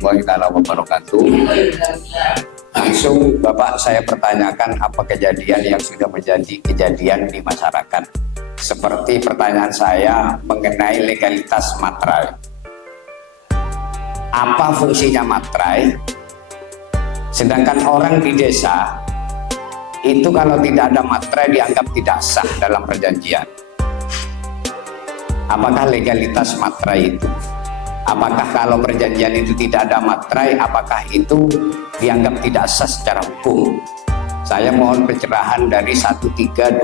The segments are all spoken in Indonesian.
warahmatullahi wabarakatuh. Langsung Bapak saya pertanyakan apa kejadian yang sudah menjadi kejadian di masyarakat. Seperti pertanyaan saya mengenai legalitas materai. Apa fungsinya materai? Sedangkan orang di desa itu kalau tidak ada materai dianggap tidak sah dalam perjanjian. Apakah legalitas materai itu? Apakah kalau perjanjian itu tidak ada materai, apakah itu dianggap tidak sah secara hukum? Saya mohon pencerahan dari 1320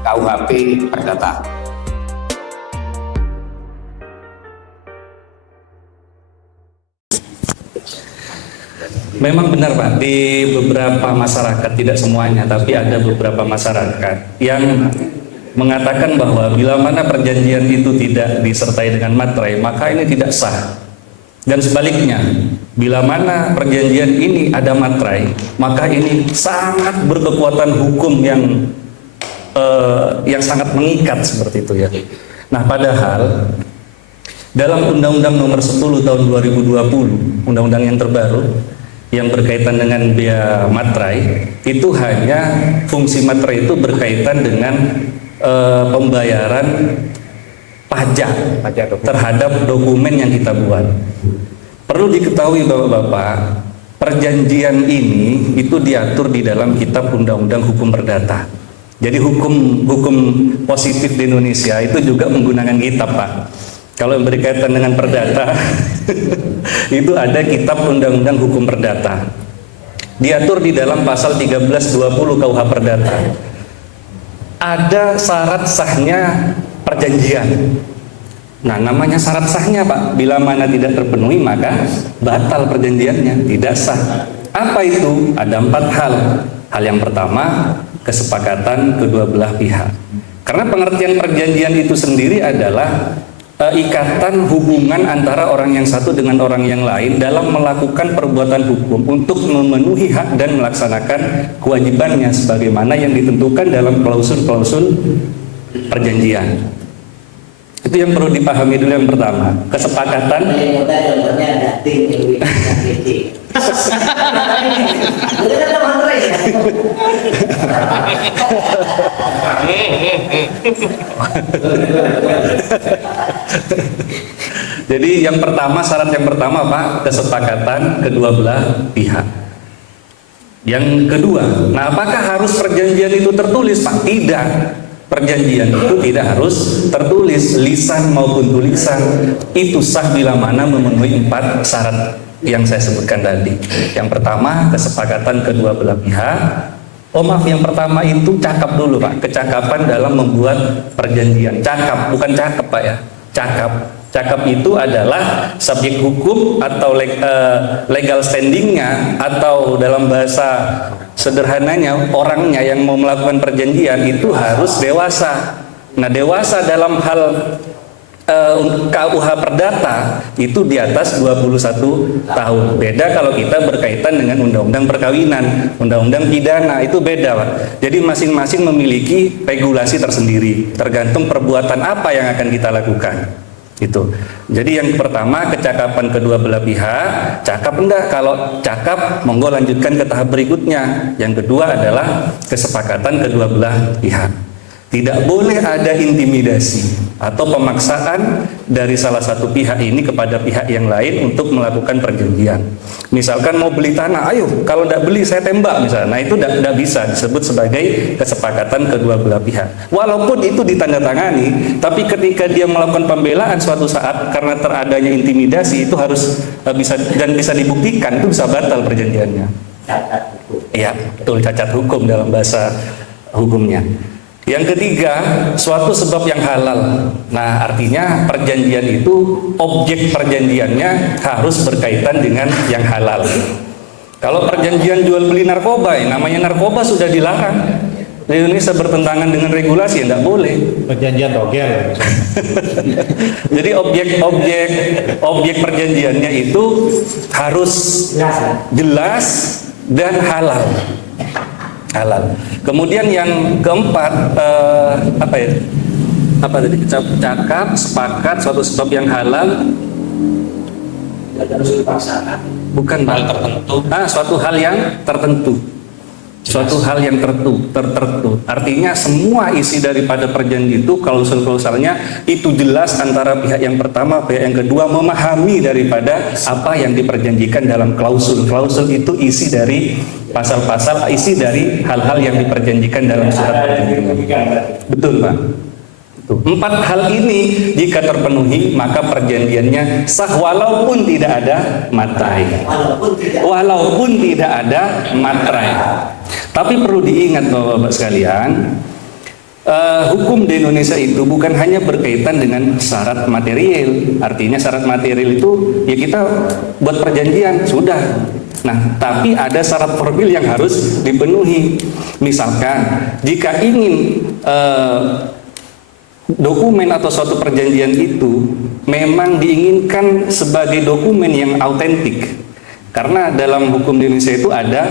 KUHP Perdata. Memang benar Pak, di beberapa masyarakat, tidak semuanya, tapi ada beberapa masyarakat yang mengatakan bahwa bila mana perjanjian itu tidak disertai dengan materai, maka ini tidak sah. Dan sebaliknya, bila mana perjanjian ini ada materai, maka ini sangat berkekuatan hukum yang sangat mengikat seperti itu ya. Nah, padahal dalam Undang-Undang Nomor 10 Tahun 2020, Undang-Undang yang terbaru yang berkaitan dengan biaya materai, itu hanya fungsi materai itu berkaitan dengan pembayaran pajak terhadap dokumen yang kita buat. Perlu diketahui Bapak-bapak, perjanjian ini itu diatur di dalam Kitab Undang-Undang Hukum Perdata. Jadi hukum positif di Indonesia itu juga menggunakan kitab Pak. Kalau yang berkaitan dengan perdata itu ada Kitab Undang-Undang Hukum Perdata. Diatur di dalam pasal 1320 KUH Perdata. Ada syarat sahnya perjanjian. Nah, namanya syarat sahnya Pak, bila mana tidak terpenuhi maka batal perjanjiannya, tidak sah. Apa itu? Ada 4 hal. Hal yang pertama, kesepakatan kedua belah pihak. Karena pengertian perjanjian itu sendiri adalah ikatan hubungan antara orang yang satu dengan orang yang lain dalam melakukan perbuatan hukum untuk memenuhi hak dan melaksanakan kewajibannya sebagaimana yang ditentukan dalam klausul-klausul perjanjian. Itu yang perlu dipahami dulu yang pertama, kesepakatan. Jadi yang pertama, syarat yang pertama Pak, kesepakatan kedua belah pihak. Yang kedua, nah apakah harus perjanjian itu tertulis Pak? Tidak. Perjanjian itu tidak harus tertulis, lisan maupun tulisan. Itu sah bila mana memenuhi 4 syarat yang saya sebutkan tadi. Yang pertama, kesepakatan kedua belah pihak. Oh maaf, yang pertama itu cakap dulu Pak, kecakapan dalam membuat perjanjian. Cakap, bukan cakep Pak ya, cakap. Cakap itu adalah subjek hukum atau legal standingnya, atau dalam bahasa sederhananya orangnya yang mau melakukan perjanjian itu harus dewasa. Nah, dewasa dalam hal KUH Perdata itu di atas 21 tahun. Beda kalau kita berkaitan dengan undang-undang perkawinan, undang-undang pidana, itu beda Pak. Jadi masing-masing memiliki regulasi tersendiri, tergantung perbuatan apa yang akan kita lakukan. Itu. Jadi yang pertama, kecakapan kedua belah pihak. Cakap enggak? Kalau cakap, monggo lanjutkan ke tahap berikutnya. Yang kedua adalah kesepakatan kedua belah pihak. Tidak boleh ada intimidasi atau pemaksaan dari salah satu pihak ini kepada pihak yang lain untuk melakukan perjanjian. Misalkan mau beli tanah, ayo kalau tidak beli saya tembak misalnya. Nah itu tidak bisa disebut sebagai kesepakatan kedua belah pihak. Walaupun itu ditandatangani, tapi ketika dia melakukan pembelaan suatu saat karena teradanya intimidasi, itu harus bisa dibuktikan, itu bisa batal perjanjiannya. Cacat hukum. Iya, betul, cacat hukum dalam bahasa hukumnya. Yang ketiga, suatu sebab yang halal. Nah, artinya perjanjian itu, objek perjanjiannya harus berkaitan dengan yang halal. Kalau perjanjian jual beli narkoba, namanya narkoba sudah dilarang. Di Indonesia bertentangan dengan regulasi, tidak boleh. Perjanjian togel. Jadi objek perjanjiannya itu harus jelas dan halal. Kemudian yang keempat, cakap, sepakat, suatu sebab yang halal, harus dipaksakan. Bukan, Pak. Hal tertentu. Suatu hal yang tertentu. Suatu hal yang tertentu. Artinya semua isi daripada perjanjian itu klausul-klausulnya itu jelas antara pihak yang pertama, pihak yang kedua memahami daripada apa yang diperjanjikan dalam klausul. Klausul itu isi dari pasal-pasal, isi dari hal-hal yang diperjanjikan dalam surat perjanjian. Betul, Pak. 4 hal ini jika terpenuhi maka perjanjiannya sah walaupun tidak ada materai. Walaupun tidak ada materai. Tapi perlu diingat Bapak-bapak sekalian, hukum di Indonesia itu bukan hanya berkaitan dengan syarat material. Artinya syarat material itu ya kita buat perjanjian sudah. Nah, tapi ada syarat formil yang harus dipenuhi. Misalkan jika ingin dokumen atau suatu perjanjian itu memang diinginkan sebagai dokumen yang autentik, karena dalam hukum di Indonesia itu ada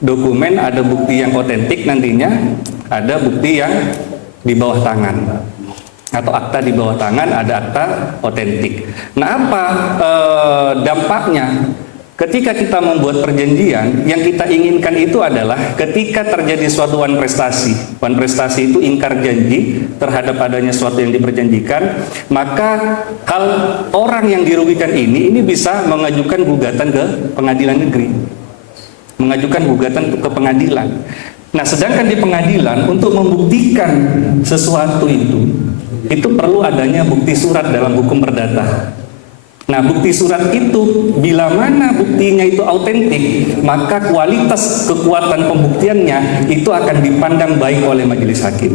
dokumen, ada bukti yang otentik, nantinya ada bukti yang di bawah tangan atau akta di bawah tangan, ada akta otentik. Nah, apa dampaknya? Ketika kita membuat perjanjian, yang kita inginkan itu adalah ketika terjadi suatu wan prestasi. Wan prestasi itu ingkar janji terhadap adanya suatu yang diperjanjikan, maka hal orang yang dirugikan ini bisa mengajukan gugatan ke pengadilan negeri. Mengajukan gugatan ke pengadilan. Nah, sedangkan di pengadilan untuk membuktikan sesuatu itu perlu adanya bukti surat dalam hukum perdata. Nah, bukti surat itu bila mana buktinya itu autentik, maka kualitas kekuatan pembuktiannya itu akan dipandang baik oleh majelis hakim.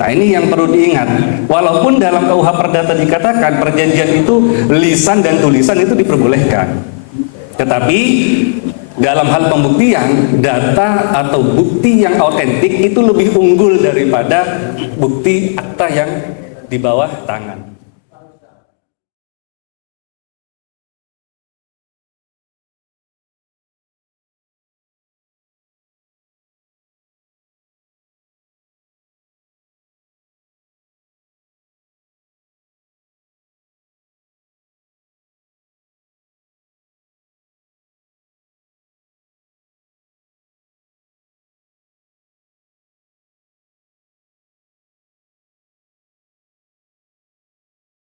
Nah, ini yang perlu diingat. Walaupun dalam KUH Perdata dikatakan perjanjian itu lisan dan tulisan itu diperbolehkan, tetapi dalam hal pembuktian, data atau bukti yang autentik itu lebih unggul daripada bukti akta yang di bawah tangan.